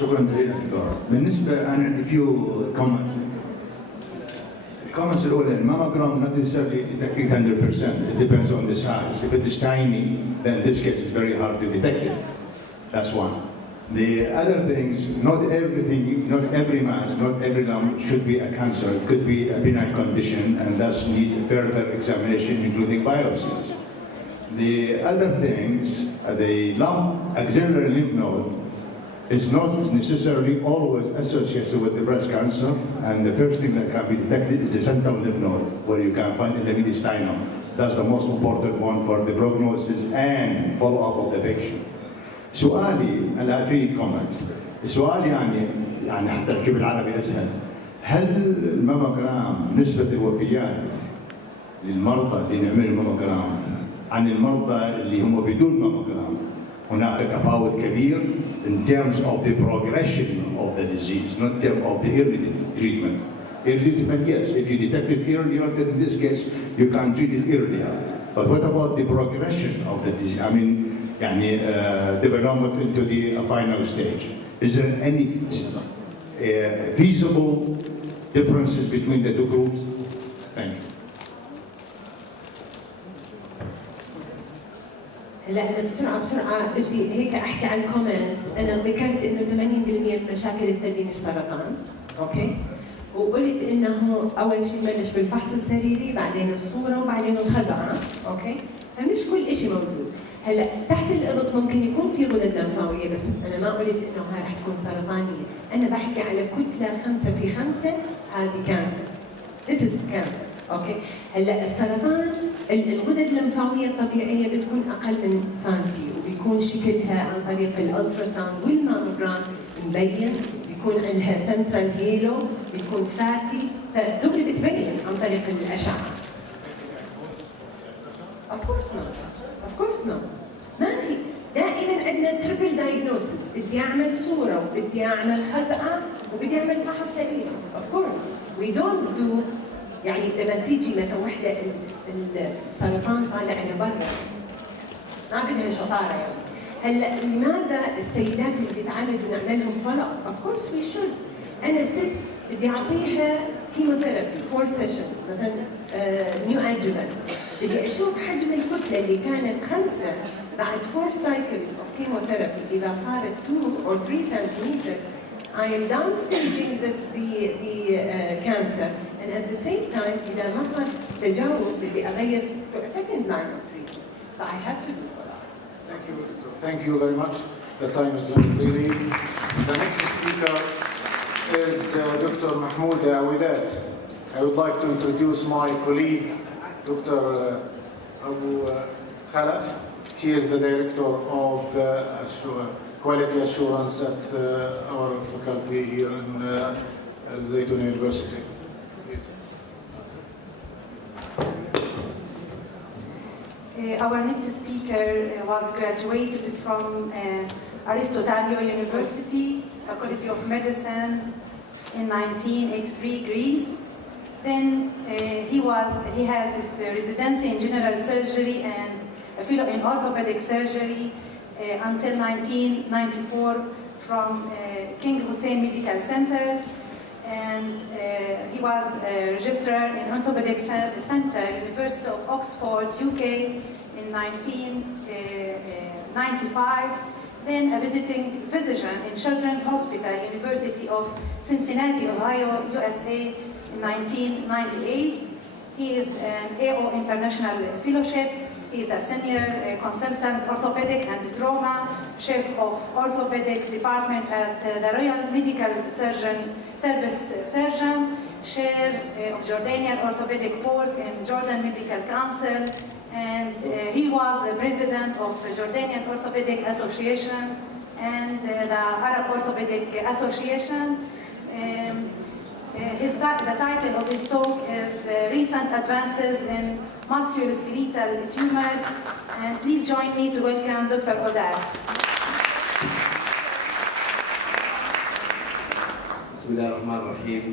شكرا جزيلا دكتور. بالنسبه انا عندي فيو كومنتس. الكومنتس الاولى الماموجرام not necessarily detected 100%. It depends on the size. If it is tiny, then in this case it's very hard to detect it. That's one. The other things, not everything, not every mass, not every lump should be a cancer. It could be a benign condition and thus needs further examination, including biopsies. The other things, the lump axillary lymph node is not necessarily always associated with the breast cancer, and the first thing that can be detected is the central lymph node, where you can find in the mediastinum. That's the most important one for the prognosis and follow-up of the patient. سؤالي هلا في كومنت. سؤالي يعني حتى احكي بالعربي اسهل. هل الماموجرام نسبة الوفيات للمرضى اللي نعمل ماموجرام عن المرضى اللي هم بدون ماموجرام هناك تفاوت كبير in terms of the progression of the disease, not in terms of the early treatment. Early treatment, yes, if you detect it earlier, then in this case you can treat it earlier. But what about the progression of the disease? I mean, development into the final stage. Is there any feasible differences between the two groups? Thank you. هلا انا بسرعه بدي هيك احكي عن الكومنتس. انا ذكرت انه 80% من مشاكل الثدي مش سرطان، اوكي؟ وقلت انه اول شيء بلش بالفحص السريري، بعدين الصوره، وبعدين الخزعه، اوكي؟ فمش كل شيء موجود. هلا تحت الابط ممكن يكون في غدد لمفاويه، بس انا ما قلت انه هاي رح تكون سرطانيه، انا بحكي على كتله 5 هذه كانسر. This is cancer، اوكي؟ هلا السرطان الغدد اللمفاويه الطبيعيه بتكون اقل من سنتي، وبيكون شكلها عن طريق الالتراساوند والماموجرام مبين، بيكون عندها سنترال هيلو، بيكون فاتي، فدغري بتبين عن طريق الاشعه. Of course not. Of course not. ما في. دائما عندنا تريبل دايجنوسيس، بدي اعمل صوره وبدي اعمل خزعه وبدي اعمل فحص سريري. Of course. We don't do يعني لما تيجي مثلا وحده السرطان طالع لبرا ما بدها شطاره يعني. هلا لماذا السيدات اللي بيتعالجوا نعمل لهم فولو اب؟ اوف كورس وي شود. انا ست بدي اعطيها كيموثيرابي 4 سيشنز مثلا نيو ادجوفنت، بدي اشوف حجم الكتله اللي كانت 5 بعد 4 سايكلز اوف كيموثيرابي اذا صارت 2 or 3 سنتيمتر I am downstaging the cancer, and at the same time إذا ما صار تجاوب بدي أغير to a second line of treatment. But I have to do that. Thank you, Doctor. Thank you very much. The time is limited really. The next speaker is Dr. Mahmoud Awidat. I would like to introduce my colleague, Dr. Abu Khalaf. She is the director of Quality Assurance at our faculty here in Zaytun University. Please. Our next speaker was graduated from Aristotle University, Faculty of Medicine in 1983, Greece. Then he has his residency in general surgery and a fellow in orthopedic surgery until 1994 from King Hussein Medical Center, and he was a registrar in Orthopedic Center, University of Oxford, UK in 1995, then a visiting physician in Children's Hospital, University of Cincinnati, Ohio, USA in 1998. He is an AO International Fellowship. He is a senior consultant orthopedic and trauma, chief of orthopedic department at the Royal Medical Service Surgeon, chair of Jordanian Orthopedic Board and Jordan Medical Council, and he was the president of Jordanian Orthopedic Association and the Arab Orthopedic Association. The title of his talk is Recent Advances in Musculoskeletal Tumors, and please join me to welcome Dr. Odat. بسم الله الرحمن الرحيم.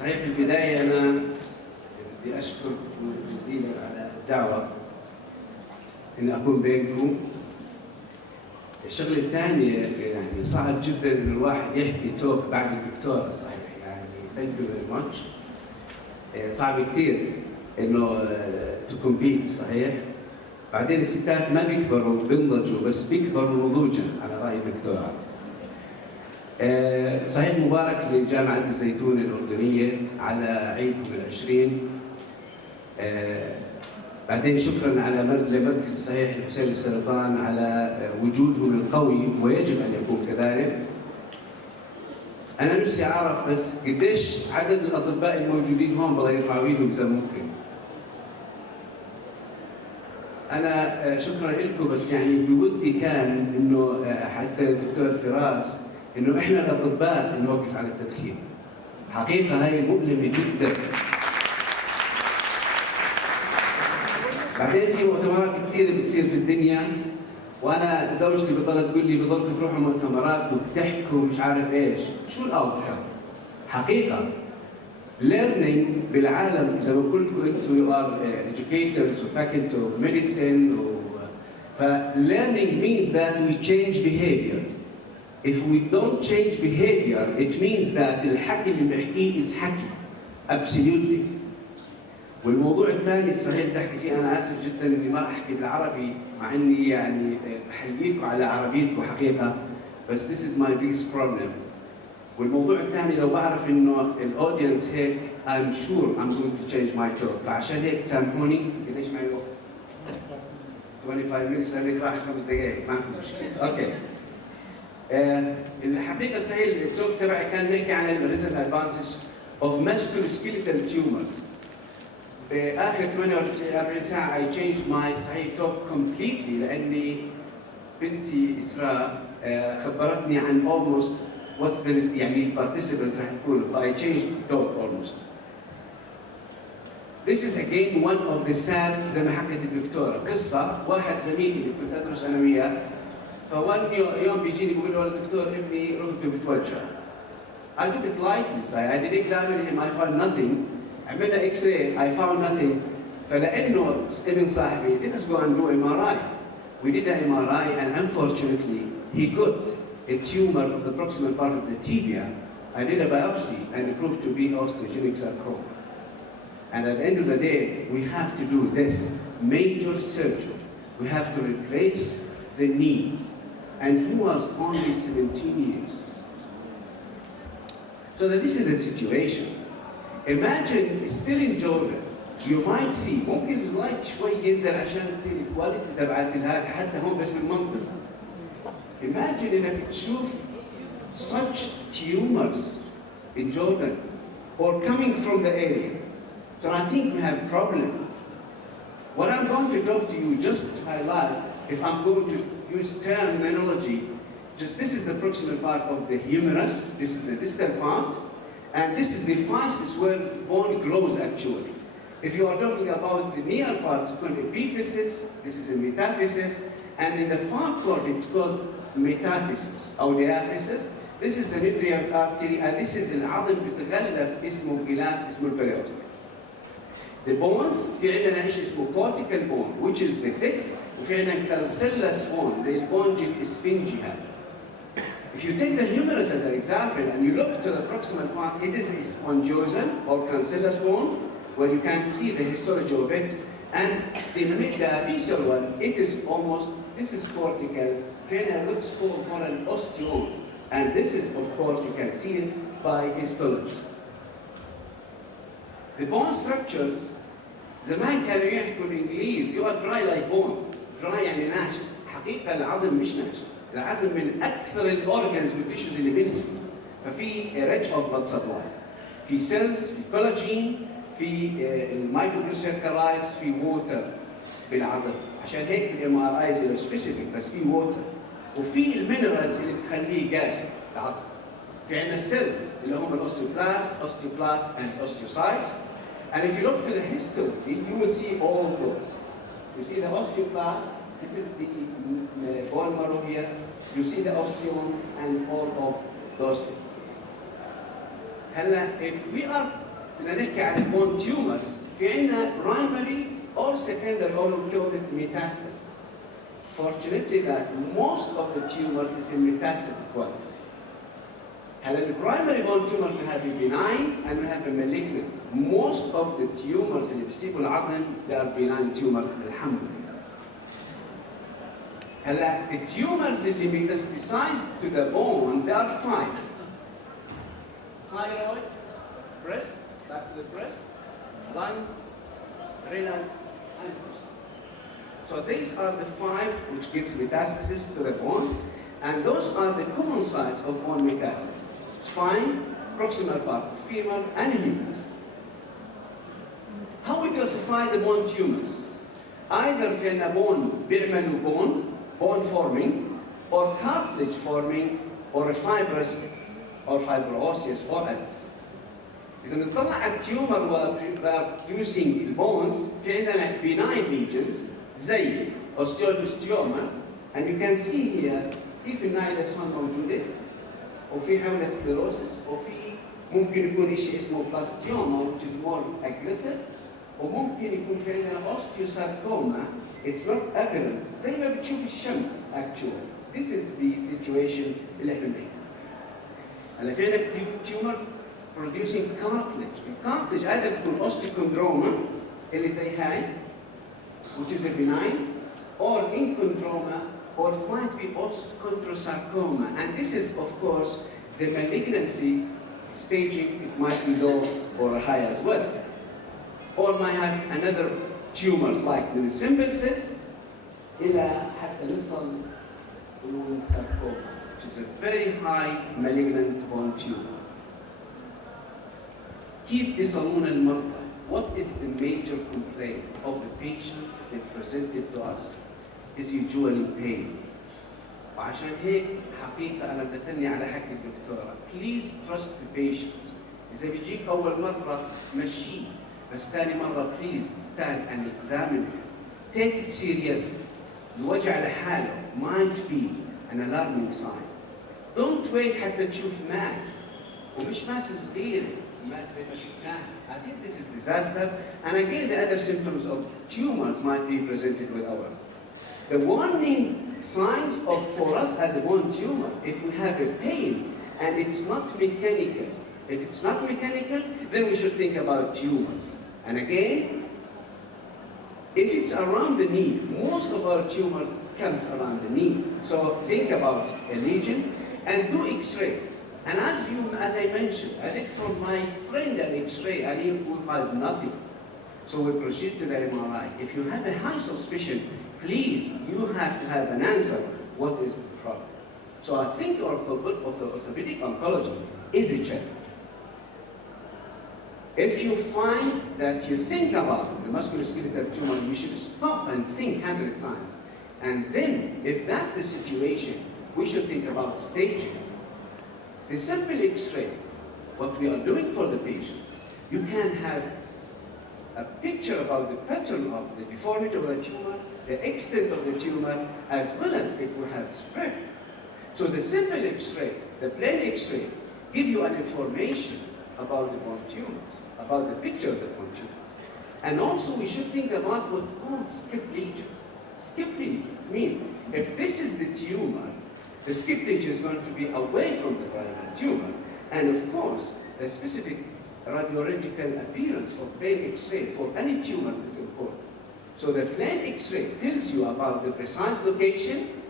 صحيح في البداية أنا بدي أشكركم جزيلا على الدعوة إن أكون بينكم. الشغله الثانيه يعني صعب جدا انه الواحد يحكي توك بعد الدكتور صحيح يعني ثانك يو فيري ماتش. صعب كثير انه تو كومبيت صحيح. بعدين الستات ما بيكبروا بينضجوا بس بيكبروا نضوجا على راي الدكتوره. صحيح مبارك لجامعه الزيتون الاردنيه على عيدهم العشرين. بعدين شكرا على لمركز الصحيح الحسين للسرطان على وجودهم القوي ويجب ان يكون كذلك. انا نفسي اعرف بس قديش عدد الاطباء الموجودين هون بده يرفعوا ايدهم اذا ممكن. انا شكرا لكم بس يعني بودي كان انه حتى الدكتور فراس انه احنا الاطباء نوقف على التدخين. حقيقه هاي مؤلمه جدا. بعدين في مؤتمرات كثيره بتصير في الدنيا وانا زوجتي بتضل تقول لي بضلكم تروحوا مؤتمرات وبتحكوا مش عارف ايش، شو الاوتكم؟ حقيقه learning بالعالم اذا ما كلكم انتم يو ار educators و faculty of medicine ف learning means that we change behavior. If we don't change behavior it means that الحكي اللي بنحكيه is حكي. Absolutely. والموضوع الثاني الصحيح بدي احكي فيه انا اسف جدا اني ما احكي بالعربي مع اني يعني بحييكم على عربيتكم حقيقه بس this is my biggest problem. والموضوع الثاني لو بعرف انه الاودينس هيك I'm sure I'm going to change my talk فعشان هيك تسامحوني قديش معي وقت؟ 25 minutes لانك راح 5 دقائق ما في مشكله. اوكي. الحقيقه صحيح التوك تبعي كان نحكي عن الريزن ادفانسز اوف musculoskeletal tumors. باخر 48 ساعه I changed my صحيح talk completely لاني بنتي اسراء خبرتني عن almost what's the يعني participants راح يكونوا I changed talk almost. This is again one of the sad زي ما حكت الدكتوره قصه واحد زميلي اللي كنت ادرس انا وياه فوان يوم بيجيني بيقول له الدكتور ابني ركبته بتوجع. I took it lightly I did examine him I found nothing. عملنا اكس راي I found nothing. فلانه ابن صاحبي let us go and do MRI. We did an MRI and unfortunately he got a tumor of the proximal part of the tibia. I did a biopsy and it proved to be osteogenic sarcoma. And at the end of the day, we have to do this major surgery. We have to replace the knee. And he was only 17 years. So that this is the situation. Imagine still in Jordan, you might see ممكن اللايت شوي ينزل عشان تصير الكواليتي تبعت هذا حتى هون بس بالمنطقة. Imagine انك تشوف such tumors in Jordan or coming from the area. So I think we have a problem. What I'm going to talk to you just to highlight, if I'm going to use terminology, just this is the proximal part of the humerus, this is the distal part, and this is the physis where bone grows actually. If you are talking about the near part, it's called epiphysis, this is a metaphysis, and in the far part it's called metaphysis or diaphysis. This is the nutrient artery, and this is العظم بتغلف اسمه غلاف اسمه البريوستيوم. The bones في عندنا شيء اسمه cortical bone which is the thick وفي عندنا cancellous bone زي البونج الاسفنجي هذا. If you take the humerus as an example and you look to the proximal part, it is a spongiosum or cancellous bone where you can see the histology of it, and the metaphyseal one, it is almost, this is cortical, في عندنا what's called an osteome, and this is of course you can see it by histology. The bone structures زمان كانوا يحكوا الانجليز you are dry like bone. dry يعني ناشف. حقيقة العظم مش ناشف. العظم من أكثر الأورجنز والتيشوز اللي بنسمه. ففي rich of blood supply. في cells، في كولاجين، في المايكروجلوسيركلايتس، في ووتر بالعظم. عشان هيك بالMRI زي سبيسيفيك بس في ووتر. وفي المينرالز اللي بتخليه قاسي العظم. في عندنا السيلز اللي هم osteoclast and osteocytes. And if you look to the history, you will see all of those. You see the osteoclast, this is the bone marrow here. You see the osteomes and all of those things. هلا if we are بدنا نحكي عن bone tumors في عندنا primary or secondary or we call it metastasis. fortunately that most of the tumors is in metastatic ones. And in the primary bone tumors we have a benign and we have a malignant. Most of the tumors اللي بيصيبوا العظم they are benign tumors الحمد لله. هلا the tumors اللي metastasized to the bone there are 5. Thyroid, breast, back to the breast, lung, renals, and prostate. So these are the 5 which gives metastasis to the bones, and those are the common sites of bone metastasis: spine, proximal part of femur, and humerus. How we classify the bone tumors? Either في عندنا bone بيعملوا bone forming, or cartilage forming, or a fibrous, or fibroosseous, or others. إذا بنطلع على التيومر producing البونز في عندنا benign lesions زي osteoblastoma, and you can see here كيف النايلسون موجودة وفي حولها sclerosis وفي ممكن يكون شيء اسمه blastoma which is more aggressive وممكن يكون في عندنا osteosarcoma. It's not apparent زي ما بتشوف الشمس actually. This is the situation اللي احنا بنحكي. هلا في عندك tumor producing cartilage. الكارتلج either بتكون osteochondroma اللي زي هاي which is a benign, or enchondroma, or it might be osteochondrosarcoma. And this is, of course, the malignancy staging. It might be low or high as well. Or might have another tumors like the simple cyst, إلى حتى نصل sarcoma, which is a very high malignant bone tumor. كيف بيصلون المرضى? What is the major complaint of the patient that presented to us is usually pain. وعشان هيك حقيقة أنا بتثني على حق الدكتورة. Please trust the patients. إذا بيجيك أول مرة مشي، بس ثاني مرة please stand and examine him. Take it seriously. الوجع لحاله might be an alarming sign. Don't wait حتى تشوف ماس ومش ماس صغيرة. I think this is disaster, and again the other symptoms of tumors might be presented with our. The warning signs of for us as a bone tumor, if we have a pain and it's not mechanical. If it's not mechanical, then we should think about tumors. And again, if it's around the knee, most of our tumors comes around the knee. So think about a lesion and do X-ray. And as I mentioned, I did from my friend an X-ray, and he would find nothing. So we proceed to the MRI. If you have a high suspicion, please, you have to have an answer. What is the problem? So I think orthopedic oncology is a challenge. If you find that you think about the musculoskeletal tumor, you should stop and think 100 times. And then, if that's the situation, we should think about staging. The simple X-ray, what we are doing for the patient, you can have a picture about the pattern of the deformity of the tumor, the extent of the tumor, as well as if we have spread. So the simple X-ray, the plain X-ray, give you an information about the bone tumors, about the picture of the bone tumors. And also we should think about what called skip lesions. Skip lesions mean, if this is the tumor, the skip lesion is going to be away from the primary tumor. And of course, the specific radiological appearance of plain X-ray for any tumors is important. So the plain X-ray tells you about the precise location,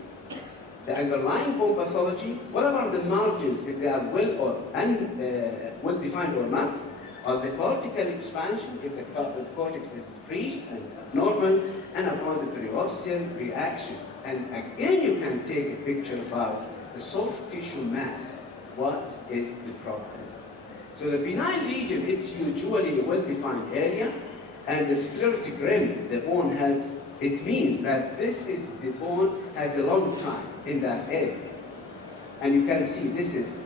the underlying bone pathology, what about the margins, if they are well defined or not, or the cortical expansion, if the cortex is breached and abnormal, and about the periosseal reaction. And again, you can take a picture about the soft tissue mass. What is the problem? So the benign lesion, it's usually a well-defined area, and the sclerotic rim, the bone has, it means that the bone has a long time in that area. And you can see this is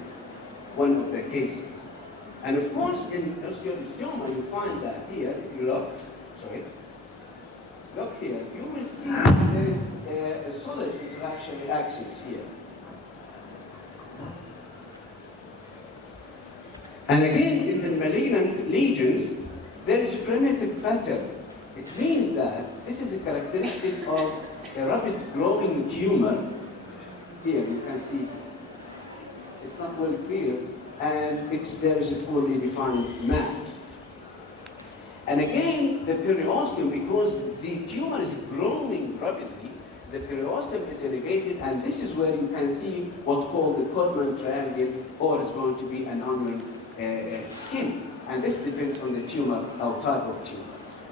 one of the cases. And of course, in osteoblastoma, you find that here, if you look here, you will see there is a solid interaction axis here. And again, in the malignant lesions, there is primitive pattern. It means that this is a characteristic of a rapid growing tumor. Here you can see it's not well clear, and there is a poorly defined mass. And again, the periosteum, because the tumor is growing rapidly, the periosteum is elevated, and this is where you can see what's called the Codman triangle, or it's going to be an onion skin. And this depends on the tumor, or type of tumor.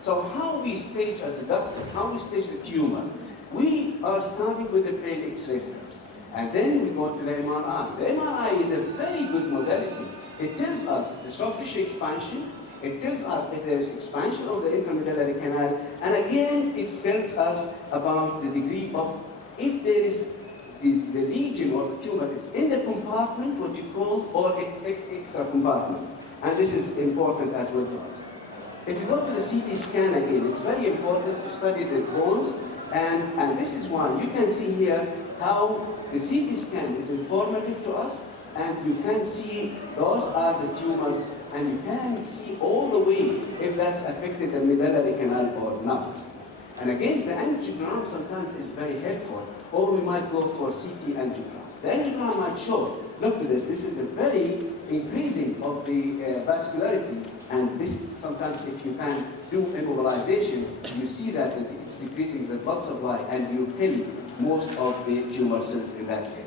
So how we stage as a doctor, how we stage the tumor? We are starting with the plain X-ray first, and then we go to the MRI. The MRI is a very good modality. It tells us the soft tissue expansion, it tells us if there is expansion of the intramedullary canal, and again, it tells us about the degree of, if there is the lesion or the tumor is in the compartment, what you call, or it's extra compartment. And this is important as well to us. If you go to the CT scan again, it's very important to study the bones, and this is why you can see here how the CT scan is informative to us, and you can see those are the tumors, and you can see all the way if that's affected the medullary canal or not. And again, the angiogram sometimes is very helpful, or we might go for CT angiogram. The angiogram might show, look at this is a very increasing of the vascularity, and this sometimes if you can do immobilization, you see that it's decreasing the blood supply, and you kill most of the tumor cells in that area.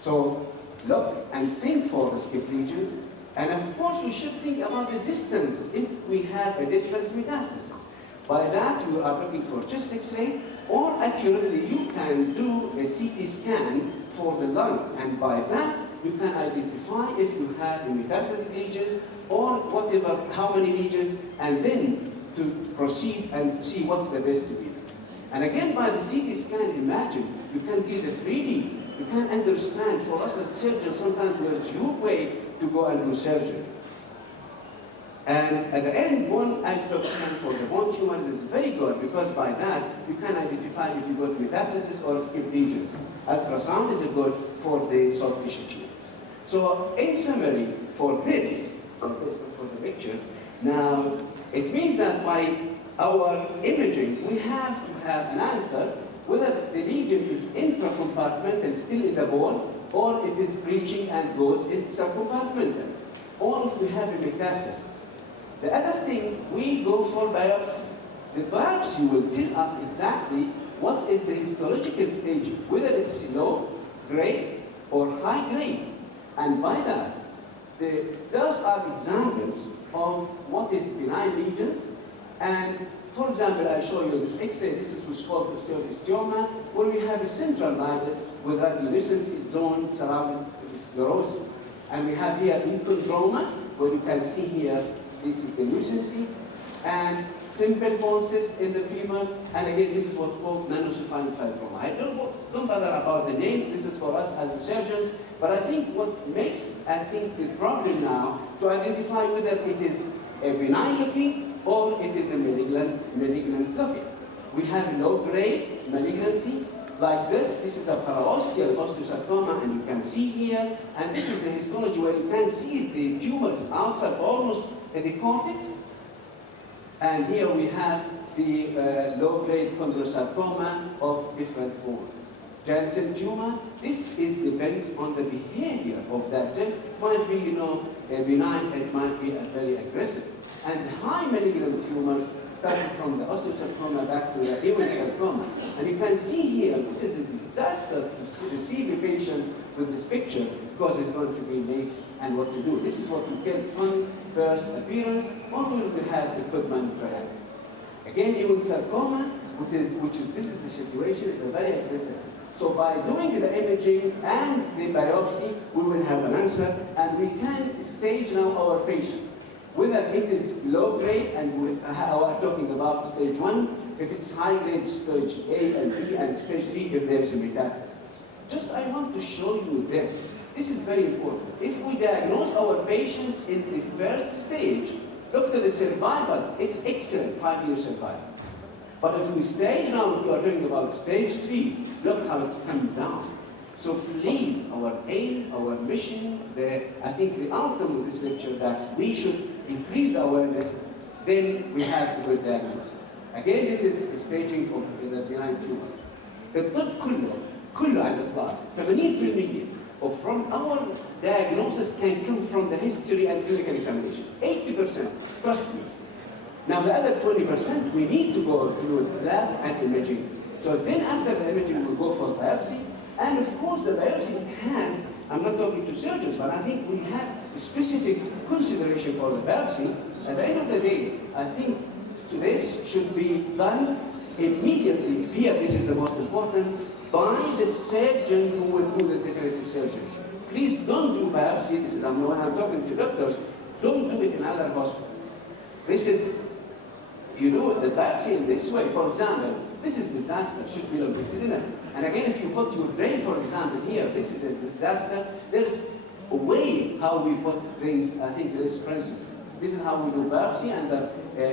So look and think for the skip regions, and of course we should think about the distance if we have a distance metastasis. By that you are looking for chest X-ray, or accurately you can do a CT scan for the lung, and by that you can identify if you have metastatic lesions or whatever, how many lesions, and then to proceed and see what's the best to be done. And again, by the CT scan, imagine you can get the 3D. You can understand, for us as surgeons, sometimes where's your way to go and do surgery. And at the end, one isotope scan for the bone tumors is very good, because by that you can identify if you got metastasis or skip regions. Ultrasound is good for the soft tissue tumors. So in summary, for this, for the picture, now it means that by our imaging, we have to have an answer whether the lesion is intracompartmental, still in the bone, or it is breaching and goes extracompartmental, or if we have a metastasis. The other thing, we go for biopsy. The biopsy will tell us exactly what is the histological stage, whether it's low grade or high grade. And by that, those are examples of what is benign lesions. And for example, I show you this X-ray. This is what's called osteoblastoma, where we have a central nidus with radiolucency zone surrounded with sclerosis. And we have here enchondroma, where you can see here, this is the lucency, and simple bone cyst in the femur, and again, this is what's called nanosulfide fibroma. I don't bother about the names, this is for us as surgeons, but I think what makes, the problem now to identify whether it is a benign looking or it is a malignant looking. We have low-grade malignancy, like this is a paraosteal osteosarcoma, and you can see here, and this is a histology where you can see the tumors outside, almost at the cortex. And here we have the low-grade chondrosarcoma of different bones. Giant cell tumor, this depends on the behavior of that gene. It might be, benign, and it might be very aggressive. And high malignant tumors, starting from the osteosarcoma back to the hemangiosarcoma. And you can see here, this is a disaster to see the patient with this picture, because it's going to be late and what to do. This is what we call sun first appearance, or we will have the Codman triangle. Again, hemangiosarcoma, this is the situation, is a very aggressive. So by doing the imaging and the biopsy, we will have an answer, and we can stage now our patients. Whether it is low grade, and we are talking about stage 1, if it's high grade, stage A and B, and stage 3 if there is a metastasis. Just I want to show you this. This is very important. If we diagnose our patients in the first stage, look at the survival, it's excellent, 5-year survival. But if we stage now, if we are talking about stage 3, look how it's come down. So please, our aim, our mission, I think the outcome of this lecture, that we should increase the awareness, then we have the good diagnosis. Again, this is staging for the benign tumor. الطب كله على الإطلاق 80% of from our diagnosis can come from the history and clinical examination. 80%, trust me. Now the other 20% we need to go to lab and imaging. So then after the imaging we go for biopsy, and of course the biopsy has, I'm not talking to surgeons, but I think we have a specific consideration for the biopsy. At the end of the day, I think this should be done immediately. Here, this is the most important, by the surgeon who will do the definitive surgery. Please don't do biopsy. This is when I'm talking to doctors, don't do it in other hospitals. This is, if you do the biopsy in this way, for example, this is disaster, should be longitudinal. And again, if you put your brain, for example, here, this is a disaster. There's a way how we put things, I think, to this principle. This is how we do biopsy and the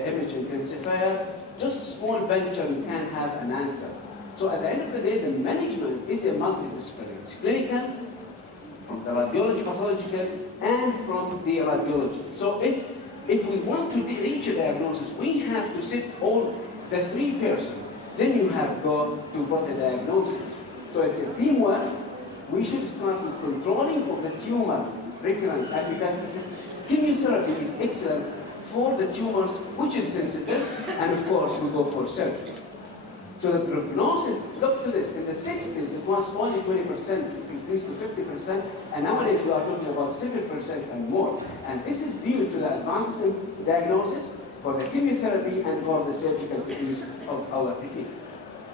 image intensifier. Just small venture, you can't have an answer. So at the end of the day, the management is a multidisciplinary. It's clinical, from the radiology, pathological, and from the radiology. So if we want to reach a diagnosis, we have to sit all the three persons. Then you have to put a diagnosis. So it's a teamwork. We should start with controlling of the tumor recurrence and metastasis. Chemotherapy is excellent for the tumors, which is sensitive, and of course we go for surgery. So the prognosis, look to this, in the 60s it was only 20%, it's increased to 50%, and nowadays we are talking about 7% and more. And this is due to the advances in diagnosis, for the chemotherapy, and for the surgical use of our techniques.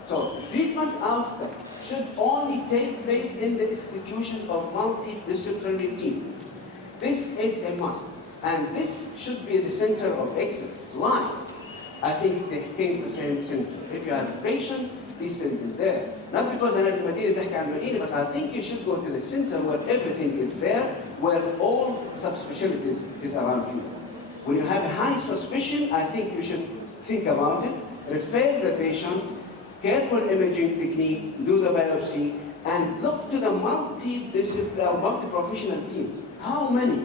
So treatment outcome should only take place in the institution of multidisciplinary team. This is a must, and this should be the center of excellence. Why? I think they came to the same center. If you have a patient, be sent there. Not because أنا بالمدينة بحكي عن المدينة, but I think you should go to the center where everything is there, where all subspecialties is around you. When you have a high suspicion, I think you should think about it, refer the patient, careful imaging technique, do the biopsy, and look to the multidisciplinary, multi-professional team. How many?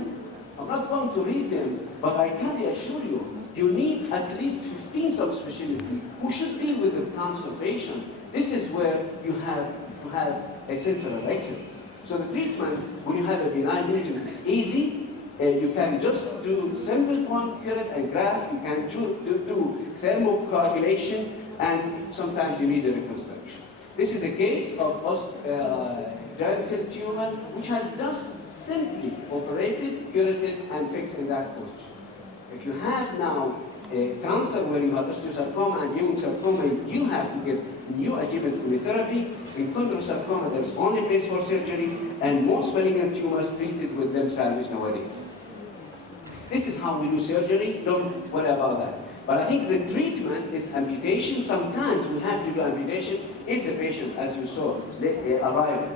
I'm not going to read them, but I can assure you, you need at least 15 subspecialties who should deal with the cancer patients. This is where you have to have a center of excellence. So the treatment, when you have a benign lesion, it's easy. You can just do simple point curate and graft. You can do thermocoagulation, and sometimes you need a reconstruction. This is a case of giant cell tumor, which has just simply operated, curated, and fixed in that position. If you have now a cancer where you have osteosarcoma and Ewing sarcoma, you have to get new adjuvant chemotherapy. In chondrosarcoma, there is only place for surgery, and most malignant tumors treated with limb salvage nowadays. This is how we do surgery. Don't worry about that. But I think the treatment is amputation. Sometimes we have to do amputation if the patient, as you saw, arrived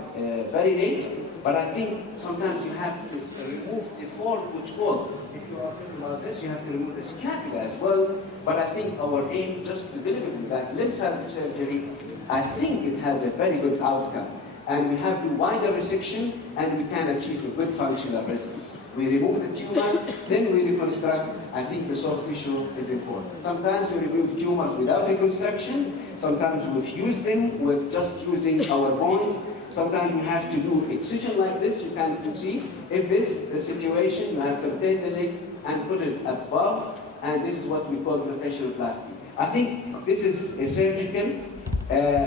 very late. But I think sometimes you have to remove the fold, which called, if you are thinking about this, you have to remove the scapula as well. But I think our aim just to deliver that limb salvage surgery, I think it has a very good outcome. And we have to wider resection, and we can achieve a good functional residence. We remove the tumor, then we reconstruct. I think the soft tissue is important. Sometimes we remove tumors without reconstruction. Sometimes we fuse them with just using our bones. Sometimes we have to do excision like this. You can see if this is the situation, you have to rotate the leg and put it above, and this is what we call rotationoplasty. I think this is a surgical.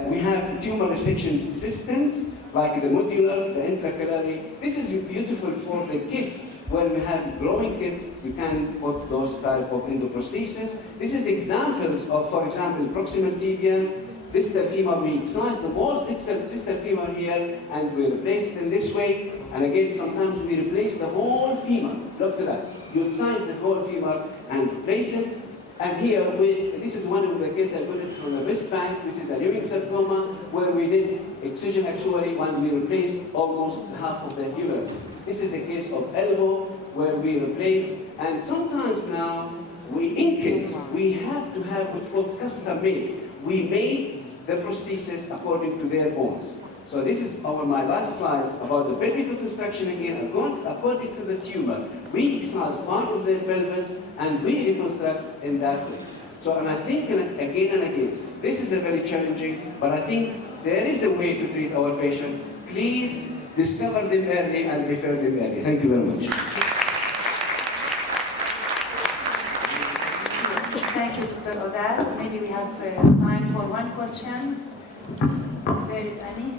We have tumor resection systems like the modular, the intraocular. This is beautiful for the kids. Where we have growing kids, you can put those type of endoprosthesis. This is examples of, for example, proximal tibia, distal femur. We excise the most distal femur here, and we replace it in this way. And again, sometimes we replace the whole femur. Look to that. You excise the whole femur and replace it. And here, this is one of the cases I got it from the wristband. This is a Ewing sarcoma, where we did excision actually when we replaced almost half of the humerus. This is a case of elbow, where we replace, and sometimes now, in kids, we have to have what's called custom made. We made the prosthesis according to their bones. So this is my last slides about the pelvic reconstruction again. According to the tumor, we excise part of their pelvis and we reconstruct in that way. So, and I think again and again, this is a very challenging, but I think there is a way to treat our patient. Please discover them early and refer them early. Thank you very much. Thank you, Dr. Odad. Maybe we have time for one question. If there is any.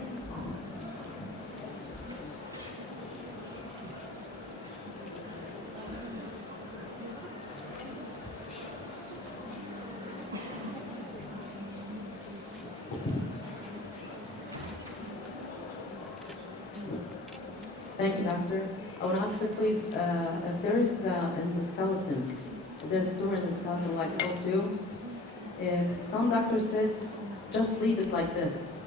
Thank you, doctor. I want to ask you, please, if there is in the skeleton, if there's a tumor in the skeleton like L2, if some doctors said, just leave it like this.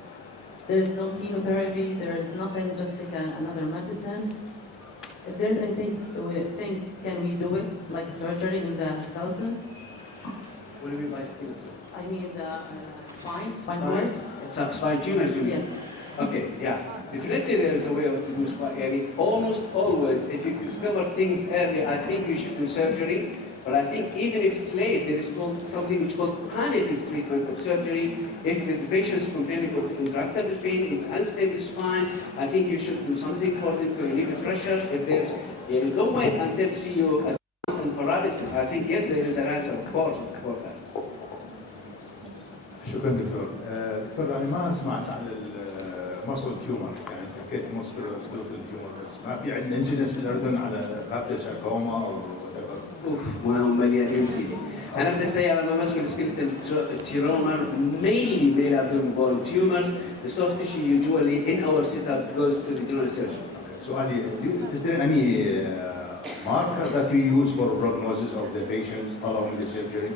There is no chemotherapy, there is nothing, just take another medicine. If there's anything, can we do it, like surgery in the skeleton? What do you mean by skeleton? I mean the spine part? Spine tumors, you mean? Yes. Okay, yeah. Definitely there is a way to do spine. Almost always, if you discover things early, I think you should do surgery. But I think even if it's late, there is something which is called palliative treatment of surgery. If the patient is complaining of intractable pain, it's unstable spine, I think you should do something for them to relieve the pressure. If there's, don't wait until see you advanced and paralysis. I think yes, there is an answer, of course, for that. شكرا دكتور. دكتور انا ما سمعت عن المصل تيومر، يعني حكيت مسكولار تيومر بس ما في عندنا انسيدنس بالاردن على رابيد ساركوما او اوف ما هم مليانين سيدي. انا بدك سيء لما مسكوا السكيلتال تيومر mainly male abdominal bone tumors. The soft tissue usually in our setup goes to the general surgeon. سؤالي, is there any marker that we use for prognosis of the patient following the surgery?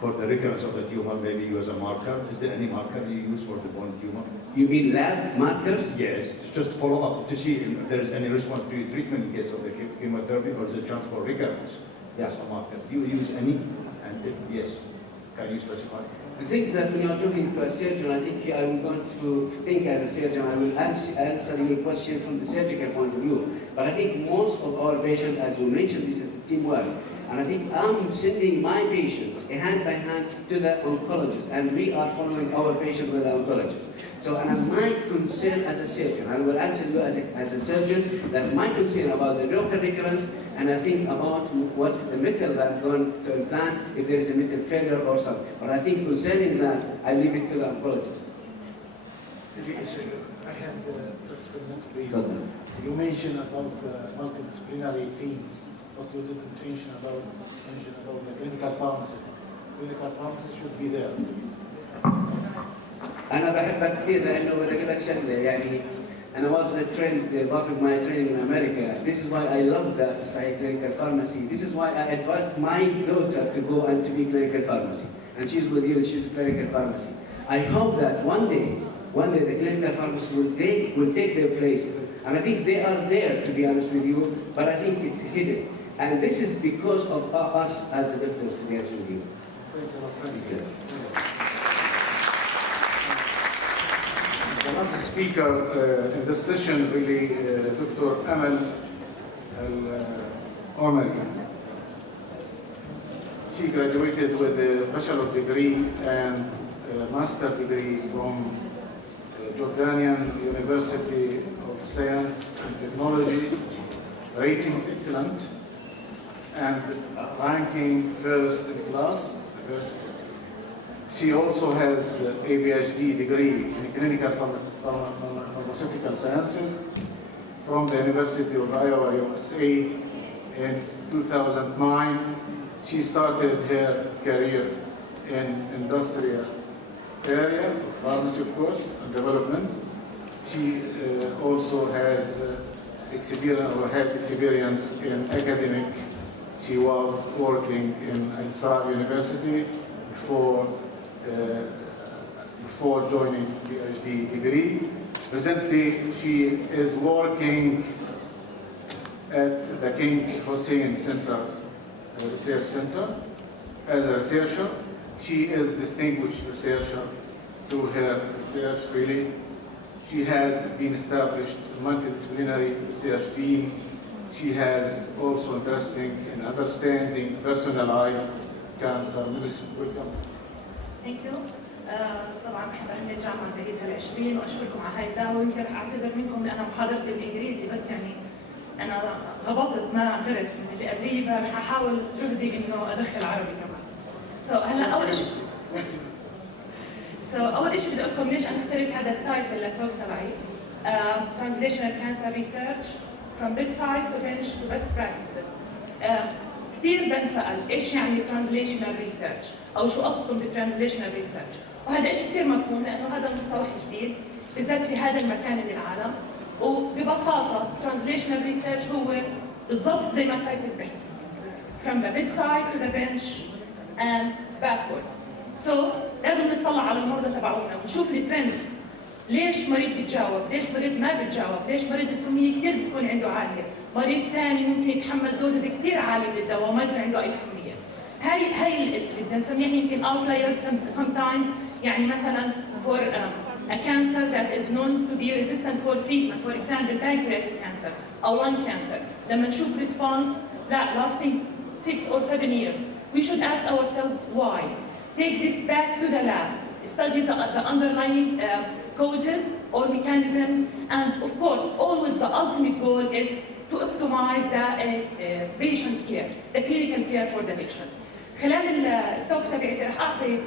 For the recurrence of the tumor, maybe use a marker. Is there any marker you use for the bone tumor? You mean lab markers? Yes, just follow up to see if there is any response to your treatment in case of the chemotherapy or is it chance for recurrence. Yes, a marker. Do you use any? And if yes, can you specify? The things that when you are talking to a surgeon, I think I will going to think as a surgeon, I will answer your question from the surgical point of view. But I think most of our patients, as you mentioned, this is teamwork. And I think I'm sending my patients hand by hand to the oncologist, and we are following our patient with the oncologist. So, and my concern as a surgeon, I will answer you as a surgeon, that my concern about the local recurrence, and I think about what the metal that I'm going to implant, if there is a metal failure or something. But I think concerning that, I leave it to the oncologist. I have just a minute, please. You mentioned about multidisciplinary teams. What you didn't mention about the clinical pharmacist. Clinical pharmacist should be there, please. أنا بحبك كثير لأنه بدي أقول لك شغلة يعني أنا was trained part of my training in America. This is why I love the clinical pharmacy. This is why I advised my daughter to go and to be clinical pharmacy. And she's with you. She's a clinical pharmacy. I hope that one day the clinical pharmacists will take their places. And I think they are there, to be honest with you. But I think it's hidden. And this is because of us as a doctors, to be honest with you. Thank you. The last speaker in this session, really, Dr. Amal Omar. She graduated with a bachelor degree and a master degree from Jordanian University of Science and Technology, rating excellent, and ranking first in class. She also has a PhD degree in clinical pharmaceutical sciences from the University of Iowa, USA. In 2009, she started her career in industrial area of pharmacy, of course, and development. She also has experience or had experience in academic. She was working in Al-Sarraf University before joining PhD degree. Presently, she is working at the King Hussein Center, Research Center, as a researcher. She is distinguished researcher through her research, really. She has been established a multidisciplinary research team. She has also interesting in understanding personalized cancer medicine. Welcome. Thank you. طبعا بحب اهني الجامعه بعيدها العشرين واشكركم على هاي الدعوه. يمكن رح اعتذر منكم لان محاضرتي بالانجليزي، بس يعني انا هبطت ما غرت من اللي قبلي، فرح احاول جهدي انه ادخل عربي كمان. هلا اول شيء بدي اقول لكم ليش انا اخترت هذا التايتل للتوك تبعي. Translational Cancer Research from Bedside to Bench to Best Practices. كثير بنسأل ايش يعني Translational Research او شو قصدكم بترانزليشنال ريسيرش، وهذا شيء كثير مفهوم لانه هذا المصطلح جديد بالذات في هذا المكان من العالم. وببساطه Translational Research هو بالضبط زي ما التايتل بيحكي from the bedside to the bench and backwards. لازم نطلع على المرضى تبعونا ونشوف الترندز، ليش مريض بيتجاوب، ليش مريض ما بيتجاوب، ليش مريض السميه كثير بتكون عنده عاليه، مريض ثاني ممكن يتحمل دوزز كثير عاليه من الدواء وما يصير عنده اي سميه. هاي اللي بدنا نسميها يمكن outliers sometimes، يعني مثلا for a cancer that is known to be resistant for treatment, for example pancreatic cancer or lung cancer، لما نشوف response lasting 6 or 7 years, we should ask ourselves why. Take this back to the lab, study the underlying causes or mechanisms, and of course always the ultimate goal is to optimize the patient care, the clinical care for the patient. خلال التوك تبعتي رح اعطي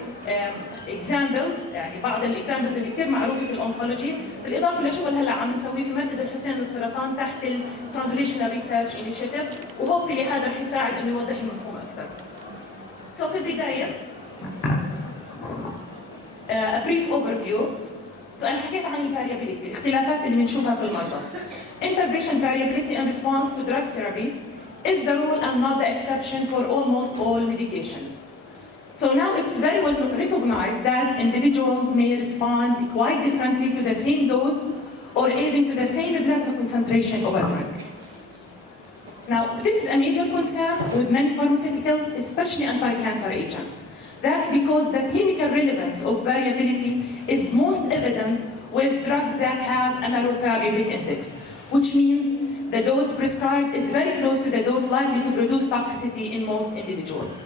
examples، يعني بعض الاكزامبلز اللي كثير معروفه في الأونكولوجي، بالاضافه لشغل هلا عم نسويه في مركز الحسين للسرطان تحت الترانزليشنال ريسيرش انيشيتيف، وهوبفلي هذا رح يساعد انه يوضح المفهوم اكثر. في البدايه a brief overview. أنا حكيت عن الفاريابيليتي، الاختلافات اللي بنشوفها في المرضى. Interpatient variability in response to drug therapy is the rule and not the exception for almost all medications. So now it's very well recognized that individuals may respond quite differently to the same dose or even to the same plasma concentration of a drug. Now, this is a major concern with many pharmaceuticals, especially anti-cancer agents. That's because the clinical relevance of variability is most evident with drugs that have a narrow therapeutic index, which means the dose prescribed is very close to the dose likely to produce toxicity in most individuals.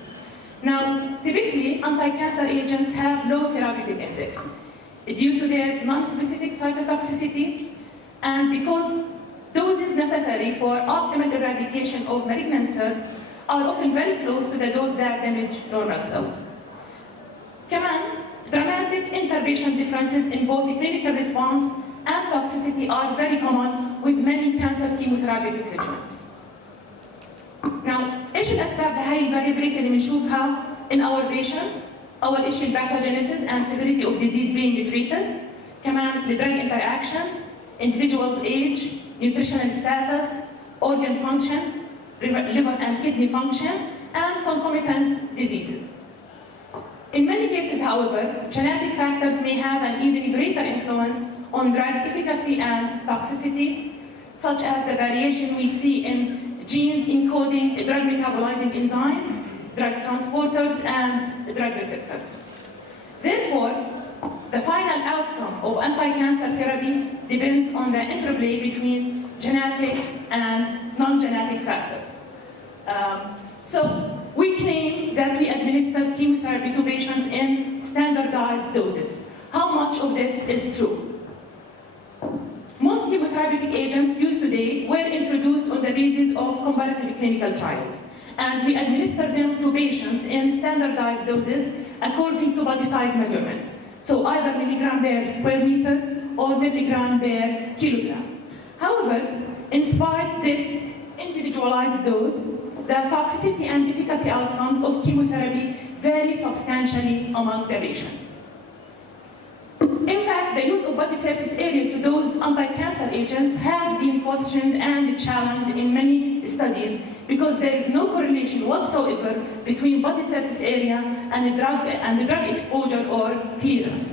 Now, typically, anti-cancer agents have low therapeutic index due to their non-specific cytotoxicity and because doses necessary for optimal eradication of malignant cells are often very close to the dose that damage normal cells. كمان, dramatic interpatient differences in both the clinical response and toxicity are very common with many cancer chemotherapeutic regimens. Now, ايش الاسباب لهي الفاريابيليتي اللي بنشوفها in our patients؟ اول شيء pathogenesis and severity of disease being treated. كمان drug interactions, individual's age, nutritional status, organ function, liver and kidney function, and concomitant diseases. In many cases, however, genetic factors may have an even greater influence on drug efficacy and toxicity, such as the variation we see in genes encoding drug metabolizing enzymes, drug transporters, and drug receptors. Therefore, the final outcome of anti-cancer therapy depends on the interplay between genetic and non-genetic factors. So we claim that we administer chemotherapy to patients in standardized doses. How much of this is true? Most chemotherapeutic agents used today were introduced on the basis of comparative clinical trials, and we administer them to patients in standardized doses according to body size measurements. So either milligram per square meter or milligram per kilogram. However, in spite of this individualized dose, the toxicity and efficacy outcomes of chemotherapy vary substantially among the patients. In fact, the use of body surface area to dose anti-cancer agents has been questioned and challenged in many studies because there is no correlation whatsoever between body surface area and the drug exposure or clearance.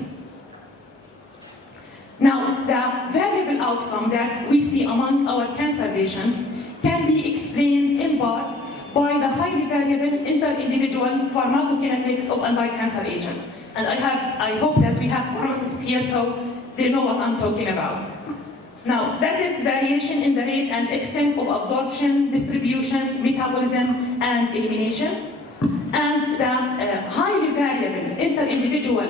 Now, the variable outcome that we see among our cancer patients can be explained in part by the highly variable inter-individual pharmacokinetics of anti-cancer agents. And I hope that we have pharmacists here so they know what I'm talking about. Now, that is variation in the rate and extent of absorption, distribution, metabolism, and elimination. And the highly variable individual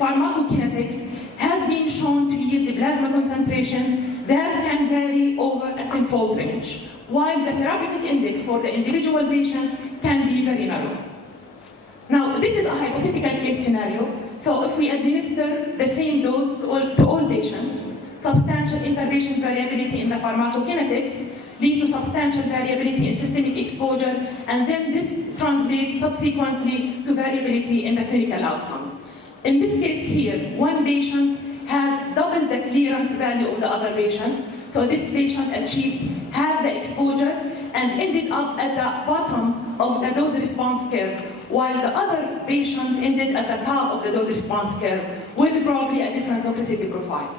pharmacokinetics has been shown to yield plasma concentrations that can vary over a 10-fold range, while the therapeutic index for the individual patient can be very narrow. Now, this is a hypothetical case scenario. So if we administer the same dose to all patients, substantial interpatient variability in the pharmacokinetics lead to substantial variability in systemic exposure, and then this translates subsequently to variability in the clinical outcomes. In this case here, one patient had double the clearance value of the other patient. So this patient achieved half the exposure and ended up at the bottom of the dose response curve, while the other patient ended at the top of the dose response curve with probably a different toxicity profile.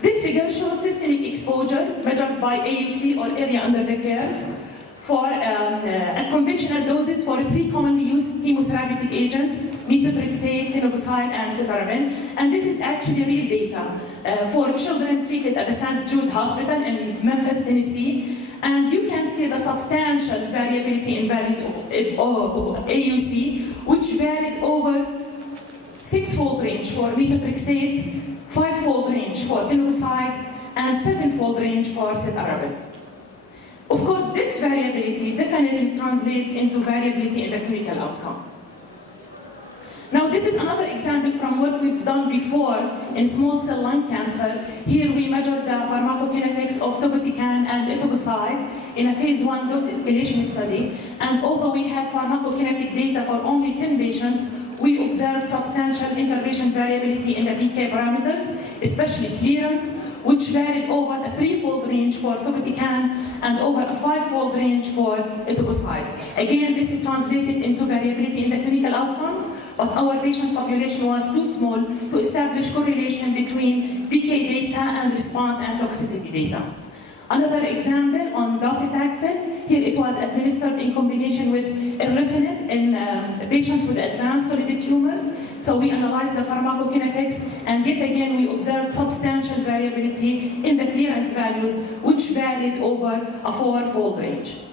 This figure shows systemic exposure measured by AUC, or area under the curve, for at conventional doses for 3 commonly used chemotherapeutic agents, methotrexate, tenobicide, and cytarabine. And this is actually real data for children treated at the St. Jude Hospital in Memphis, Tennessee. And you can see the substantial variability in values of AUC, which varied over 6-fold range for methotrexate, 5-fold range for tenobicide, and 7-fold range for cytarabine. Of course, this variability definitely translates into variability in the clinical outcome. Now, this is another example from what we've done before in small cell lung cancer. Here we measured the pharmacokinetics of topotecan and etoposide in a phase 1 dose escalation study. And although we had pharmacokinetic data for only 10 patients, we observed substantial interpatient variability in the PK parameters, especially clearance, which varied over a 3-fold range for topotecan and over a 5-fold range for etoposide. Again, this is translated into variability in the clinical outcomes, but our patient population was too small to establish correlation between PK data and response and toxicity data. Another example on docetaxel, here it was administered in combination with erlotinib in patients with advanced solid tumors. So we analyzed the pharmacokinetics, and yet again we observed substantial variability in the clearance values, which varied over a 4-fold range.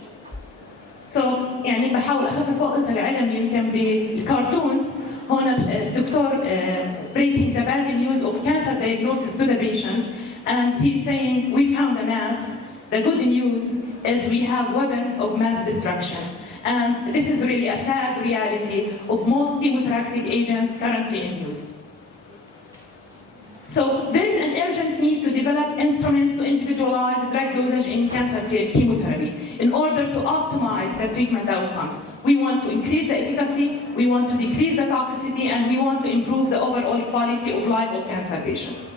So يعني بحاول أخفف وقت العلم يمكن بالكارتونز. هون الدكتور breaking the bad news of cancer diagnosis to the patient. And he's saying, we found a mass. The good news is we have weapons of mass destruction. And this is really a sad reality of most chemotherapeutic agents currently in use. So there is an urgent need to develop instruments to individualize drug dosage in cancer chemotherapy in order to optimize the treatment outcomes. We want to increase the efficacy, we want to decrease the toxicity, and we want to improve the overall quality of life of cancer patients.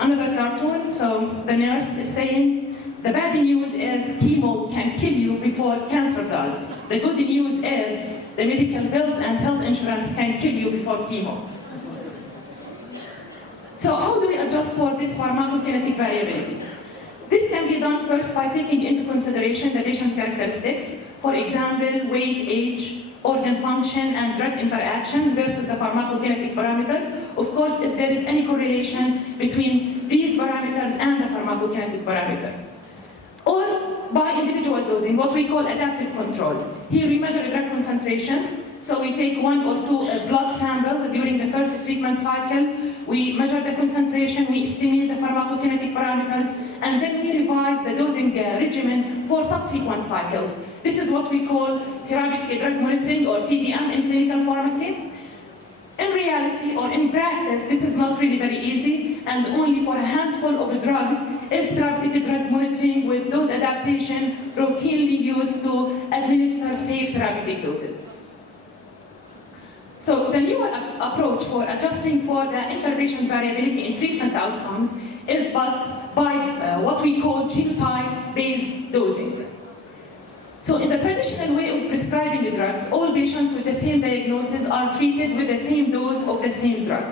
Another cartoon, so the nurse is saying, the bad news is chemo can kill you before cancer does. The good news is the medical bills and health insurance can kill you before chemo. So how do we adjust for this pharmacokinetic variability? This can be done first by taking into consideration the patient characteristics, for example, weight, age, organ function, and drug interactions versus the pharmacokinetic parameter. Of course, if there is any correlation between these parameters and the pharmacokinetic parameter. Or by individual dosing, what we call adaptive control. Here we measure drug concentrations. So we take 1 or 2 blood samples during the first treatment cycle. We measure the concentration, we estimate the pharmacokinetic parameters, and then we revise the dosing regimen for subsequent cycles. This is what we call therapeutic drug monitoring, or TDM, in clinical pharmacy. In reality, or in practice, this is not really very easy, and only for a handful of drugs is therapeutic drug monitoring with dose adaptation routinely used to administer safe therapeutic doses. So the new approach for adjusting for the interpatient variability in treatment outcomes is by what we call genotype-based dosing. So in the traditional way of prescribing the drugs, all patients with the same diagnosis are treated with the same dose of the same drug.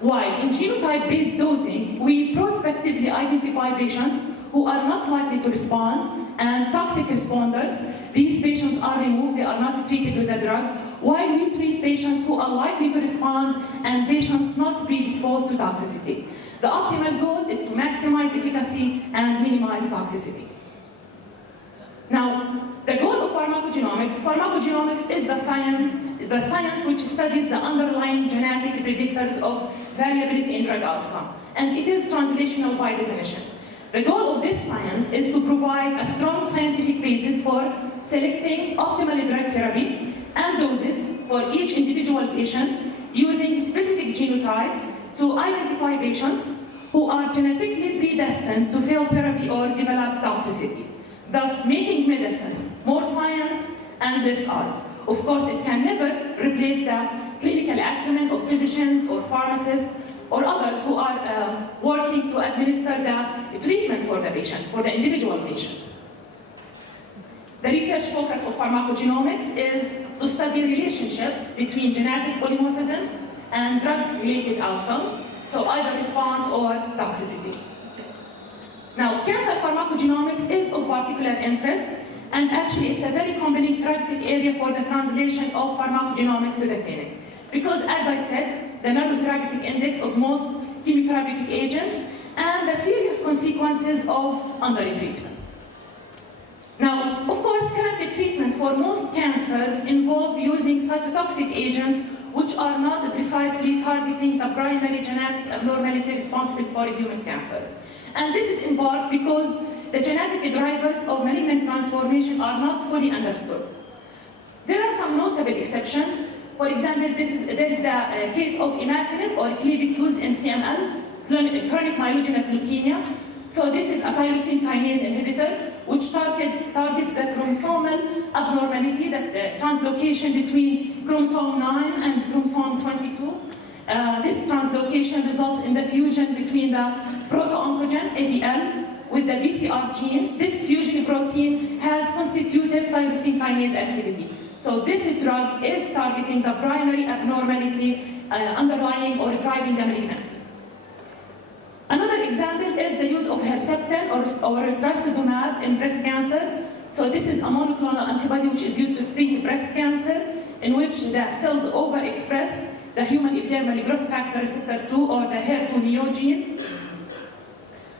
While in genotype-based dosing, we prospectively identify patients who are not likely to respond and toxic responders. These patients are removed, they are not treated with the drug, while we treat patients who are likely to respond and patients not predisposed to toxicity. The optimal goal is to maximize efficacy and minimize toxicity. Now, the goal of pharmacogenomics is the science the science which studies the underlying genetic predictors of variability in drug outcome. And it is translational by definition. The goal of this science is to provide a strong scientific basis for selecting optimal drug therapy and doses for each individual patient using specific genotypes to identify patients who are genetically predestined to fail therapy or develop toxicity, thus making medicine more science and less art. Of course, it can never replace the clinical acumen of physicians or pharmacists or others who are working to administer the treatment for the patient, for the individual patient. The research focus of pharmacogenomics is to study relationships between genetic polymorphisms and drug-related outcomes, so either response or toxicity. Now, cancer pharmacogenomics is of particular interest, and actually it's a very compelling therapeutic area for the translation of pharmacogenomics to the clinic. Because as I said, the narrow therapeutic index of most chemotherapeutic agents and the serious consequences of undertreatment. Now, of course, current treatment for most cancers involve using cytotoxic agents which are not precisely targeting the primary genetic abnormality responsible for human cancers. And this is in part because the genetic drivers of malignant transformation are not fully understood. There are some notable exceptions. For example, there is the case of imatinib or Clevicuce in CML, chronic myelogenous leukemia. So this is a tyrosine kinase inhibitor which targets the chromosomal abnormality, the translocation between chromosome 9 and chromosome 22. This translocation results in the fusion between the proto-oncogene, ABL, with the BCR gene. This fusion protein has constitutive tyrosine kinase activity. So this drug is targeting the primary abnormality underlying or driving the malignancy. Another example is the use of Herceptin or trastuzumab in breast cancer. So this is a monoclonal antibody which is used to treat breast cancer, in which the cells overexpress the human epidermal growth factor receptor 2 or the HER2 gene.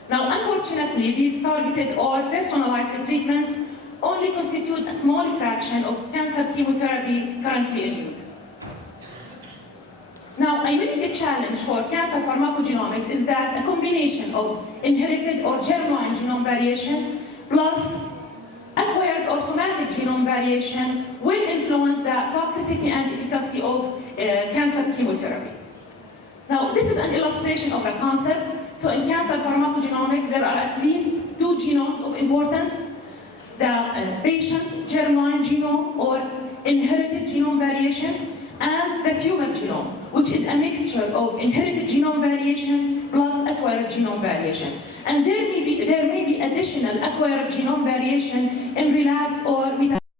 Now, unfortunately, these targeted or personalized treatments only constitute a small fraction of cancer chemotherapy currently in use. Now, a unique challenge for cancer pharmacogenomics is that a combination of inherited or germline genome variation plus acquired or somatic genome variation will influence the toxicity and efficacy of cancer chemotherapy. Now, this is an illustration of a concept. So in cancer pharmacogenomics, there are at least two genomes of importance: the patient germline genome or inherited genome variation, and the tumor genome, which is a mixture of inherited genome variation plus acquired genome variation. And there may be additional acquired genome variation in relapse or metastasis.